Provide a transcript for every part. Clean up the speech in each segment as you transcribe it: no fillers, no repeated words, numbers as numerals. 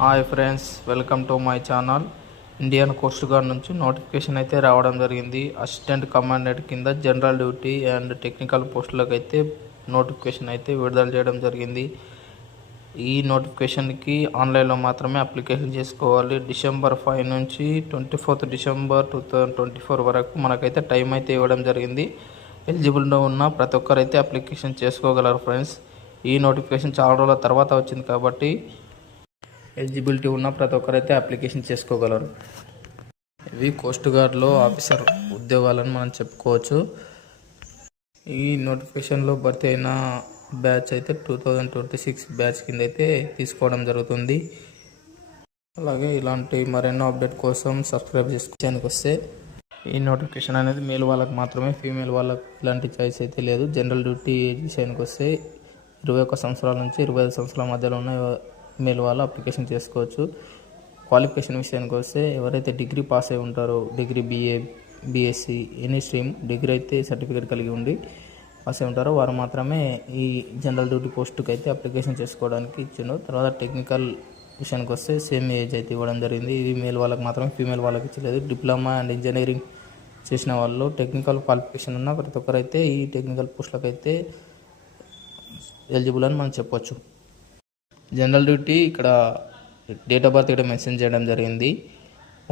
Hi friends, welcome to my channel. Indian coast guard నుంచి notification అయితే రావడం జరిగింది. అసిస్టెంట్ కమాండెంట్ కింద జనరల్ డ్యూటీ అండ్ టెక్నికల్ పోస్టులకు అయితే నోటిఫికేషన్ అయితే విడుదల చేయడం జరిగింది. ఈ నోటిఫికేషన్కి ఆన్లైన్లో మాత్రమే అప్లికేషన్ చేసుకోవాలి. December 5 నుంచి 24 December 2024 వరకు మనకైతే టైం అయితే ఇవ్వడం జరిగింది. ఎలిజిబుల్గా ఉన్న ప్రతి ఒక్కరైతే అప్లికేషన్ చేసుకోగలరు ఫ్రెండ్స్. ఈ నోటిఫికేషన్ చాలా రోజుల తర్వాత వచ్చింది కాబట్టి ఎలిజిబిలిటీ ఉన్న ప్రతి ఒక్కరైతే అప్లికేషన్ చేసుకోగలరు. ఇవి కోస్ట్ గార్డ్లో ఆఫీసర్ ఉద్యోగాలను మనం చెప్పుకోవచ్చు. ఈ నోటిఫికేషన్లో భర్తీ అయిన బ్యాచ్ అయితే 2026 బ్యాచ్ కింద అయితే తీసుకోవడం జరుగుతుంది. అలాగే ఇలాంటి మరెన్నో అప్డేట్ కోసం సబ్స్క్రైబ్ చేసుకోవడానికి వస్తే ఈ నోటిఫికేషన్ అనేది మేల్ వాళ్ళకి మాత్రమే, ఫీమేల్ వాళ్ళకి ఇలాంటి చాయిస్ అయితే లేదు. జనరల్ డ్యూటీ ఏజ్ విషయానికి వస్తే 21 సంవత్సరాల నుంచి 25 సంవత్సరాల మధ్యలో ఉన్న మేల్ వాళ్ళు అప్లికేషన్ చేసుకోవచ్చు. క్వాలిఫికేషన్ విషయానికి వస్తే ఎవరైతే డిగ్రీ పాస్ అయి ఉంటారో, degree BA, BSc any stream degree అయితే సర్టిఫికేట్ కలిగి ఉండి పాస్ అయి ఉంటారో వారు మాత్రమే ఈ జనరల్ డ్యూటీ పోస్టుకి అయితే అప్లికేషన్ చేసుకోవడానికి ఇచ్చిండు. తర్వాత టెక్నికల్ విషయానికి వస్తే సేమ్ ఏజ్ అయితే ఇవ్వడం జరిగింది. ఇది మేల్ వాళ్ళకి మాత్రమే, ఫీమేల్ వాళ్ళకి ఇచ్చలేదు. డిప్లొమా అండ్ ఇంజనీరింగ్ చేసిన వాళ్ళు, టెక్నికల్ క్వాలిఫికేషన్ ఉన్న ప్రతి ఒక్కరైతే ఈ టెక్నికల్ పోస్టులకు అయితే ఎలిజిబుల్ అని మనం చెప్పొచ్చు. జనరల్ డ్యూటీ ఇక్కడ డేట్ ఆఫ్ బర్త్ ఇక్కడ మెన్షన్ చేయడం జరిగింది.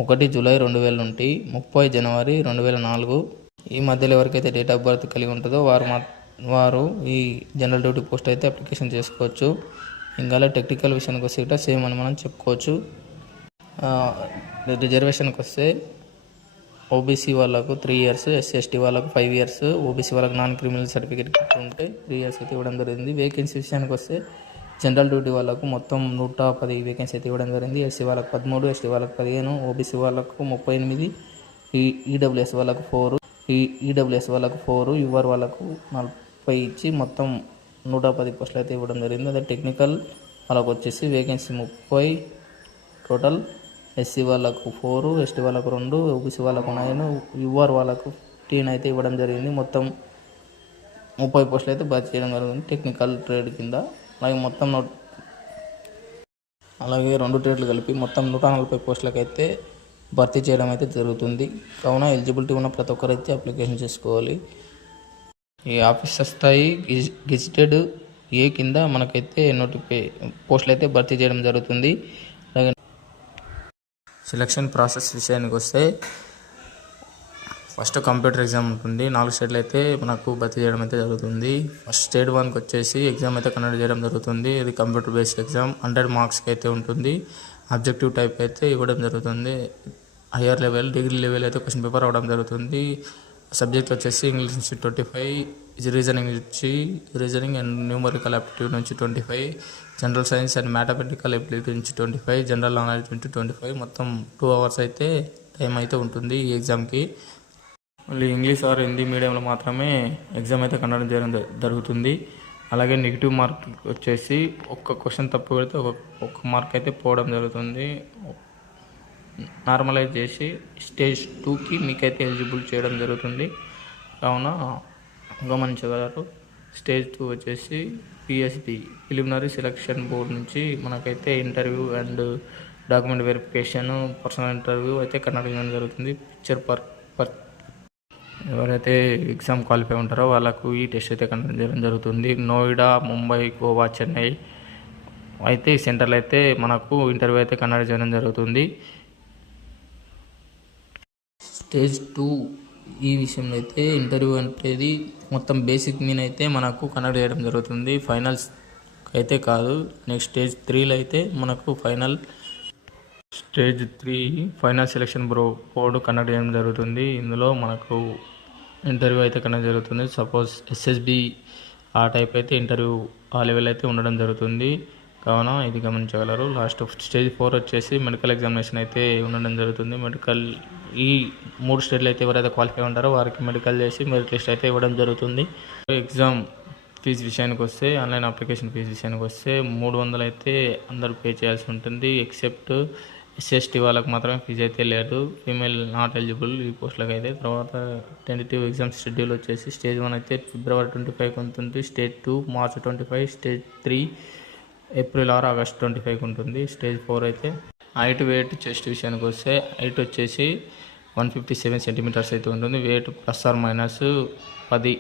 1 జూలై 2000 నుండి 30 జనవరి 2004 ఈ మధ్యలో ఎవరికైతే డేట్ ఆఫ్ బర్త్ కలిగి ఉంటుందో వారు ఈ జనరల్ డ్యూటీ పోస్ట్ అయితే అప్లికేషన్ చేసుకోవచ్చు. ఇంకా టెక్నికల్ విషయానికి వస్తే ఇట్లా సేమ్ అని మనం చెప్పుకోవచ్చు. రిజర్వేషన్కి వస్తే OBC వాళ్ళకు 3 years, SC/ST వాళ్ళకు 5 years, OBC వాళ్ళకు నాన్ క్రిమినల్ సర్టిఫికేట్ ఉంటే 3 years అయితే ఇవ్వడం జరిగింది. వేకెన్సీ విషయానికి వస్తే జనరల్ డ్యూటీ వాళ్ళకు మొత్తం 110 వేకెన్సీ అయితే ఇవ్వడం జరిగింది. SC వాళ్ళకు 13, ST వాళ్ళకు 15, OBC వాళ్ళకు 38, EWS వాళ్ళకు 4, EWS వాళ్ళకు 4, UR వాళ్ళకు 40 ఇచ్చి మొత్తం 110 పోస్టులు అయితే ఇవ్వడం జరిగింది. అదే టెక్నికల్ వాళ్ళకు వచ్చేసి వేకెన్సీ 30 టోటల్. SC వాళ్ళకు 4, ST వాళ్ళకు 2, OBC వాళ్ళకు 9, UR వాళ్ళకు 10 అయితే ఇవ్వడం జరిగింది. మొత్తం 30 పోస్టులు అయితే భర్తీ చేయడం జరుగుతుంది టెక్నికల్ ట్రేడ్ కింద. అలాగే 2 ట్రేడ్లు కలిపి మొత్తం 140 పోస్టులకు అయితే భర్తీ చేయడం అయితే జరుగుతుంది. కావున ఎలిజిబిలిటీ ఉన్న ప్రతి ఒక్కరైతే అప్లికేషన్ చేసుకోవాలి. ఈ ఆఫీసర్ స్థాయి గెజిటెడ్ A కింద మనకైతే పోస్టులు అయితే భర్తీ చేయడం జరుగుతుంది. అలాగే సెలక్షన్ ప్రాసెస్ విషయానికి వస్తే ఫస్ట్ కంప్యూటర్ ఎగ్జామ్ ఉంటుంది. 4 స్టేట్లు అయితే మనకు భర్తీ చేయడం అయితే జరుగుతుంది. ఫస్ట్ స్టేట్ 1కి వచ్చేసి ఎగ్జామ్ అయితే కండక్ట్ చేయడం జరుగుతుంది. ఇది కంప్యూటర్ బేస్డ్ ఎగ్జామ్ 100 మార్క్స్కి అయితే ఉంటుంది. ఆబ్జెక్టివ్ టైప్ అయితే ఇవ్వడం జరుగుతుంది. హయ్యర్ లెవెల్, డిగ్రీ లెవెల్ అయితే క్వశ్చన్ పేపర్ అవ్వడం జరుగుతుంది. సబ్జెక్ట్ వచ్చేసి ఇంగ్లీష్ నుంచి 25, రీజనింగ్ అండ్ న్యూమరికల్ ఆప్టిట్యూడ్ నుంచి 25, general science and mathematical ability నుంచి 25, జనరల్ నాలెడ్జ్ నుంచి 25. మొత్తం 2 hours అయితే టైం అయితే ఉంటుంది ఈ ఎగ్జామ్కి. మళ్ళీ ఇంగ్లీష్ ఆర్ హిందీ మీడియంలో మాత్రమే ఎగ్జామ్ అయితే కండక్ట్ చేయడం జరుగుతుంది. అలాగే నెగిటివ్ మార్క్ వచ్చేసి ఒక్క క్వశ్చన్ తప్పు పెడితే ఒక్క మార్క్ అయితే పోవడం జరుగుతుంది. నార్మలైజ్ చేసి స్టేజ్ 2కి మీకైతే ఎలిజిబుల్ చేయడం జరుగుతుంది. కావున గమనించగలరు. స్టేజ్ 2 వచ్చేసి PSB ప్రిలిమినరీ సెలక్షన్ బోర్డ్ నుంచి మనకైతే interview and document verification, personal interview అయితే కండక్ట్ చేయడం జరుగుతుంది. పిక్చర్ పర్ ఎవరైతే ఎగ్జామ్ క్వాలిఫై ఉంటారో వాళ్ళకు ఈ టెస్ట్ అయితే కండక్ట్ చేయడం జరుగుతుంది. నోయిడా, ముంబై, గోవా, చెన్నై అయితే ఈ సెంటర్లో అయితే మనకు ఇంటర్వ్యూ అయితే కండక్ట్ చేయడం జరుగుతుంది. స్టేజ్ 2 ఈ విషయంలో అయితే ఇంటర్వ్యూ అనేది మొత్తం బేసిక్ మీన్ అయితే మనకు కండక్ట్ చేయడం జరుగుతుంది. ఫైనల్స్ అయితే కాదు. నెక్స్ట్ స్టేజ్ 3లో అయితే మనకు stage 3 final selection board conduct చేయడం జరుగుతుంది. ఇందులో మనకు ఇంటర్వ్యూ అయితే కండక్ట్ జరుగుతుంది. సపోజ్ SSB ఆ టైప్ అయితే ఇంటర్వ్యూ ఆ లెవెల్ అయితే ఉండడం జరుగుతుంది. కావున ఇది గమనించగలరు. లాస్ట్ స్టేజ్ 4 వచ్చేసి మెడికల్ ఎగ్జామినేషన్ అయితే ఉండడం జరుగుతుంది. మెడికల్ ఈ 3 స్టేట్లు అయితే ఎవరైతే క్వాలిఫై ఉంటారో వారికి మెడికల్ చేసి మెరిట్ లిస్ట్ అయితే ఇవ్వడం జరుగుతుంది. ఎగ్జామ్ ఫీజు విషయానికి వస్తే, ఆన్లైన్ అప్లికేషన్ ఫీజు విషయానికి వస్తే 300 అయితే అందరూ పే చేయాల్సి ఉంటుంది. ఎక్సెప్ట్ SC/ST వాళ్ళకి మాత్రమే ఫీజు అయితే లేదు. ఫీమేల్ నాట్ ఎలిజిబుల్ ఈ పోస్టులకు అయితే. తర్వాత టెంటేటివ్ ఎగ్జామ్ షెడ్యూల్ వచ్చేసి స్టేజ్ 1 అయితే February 25 ఉంటుంది. Stage 2 March 25, stage 3 April or August 25కి ఉంటుంది. స్టేజ్ 4 అయితే హైట్ వెయిట్ చెస్ట్ విషయానికి వస్తే హైట్ వచ్చేసి 157 సెంటీమీటర్స్ అయితే ఉంటుంది. వెయిట్ +/-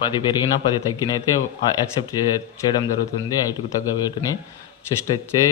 10 పెరిగినా 10 తగ్గినా అయితే యాక్సెప్ట్ చేయడం జరుగుతుంది హైట్కు తగ్గ వెయిట్ని. చెస్ట్ అయితే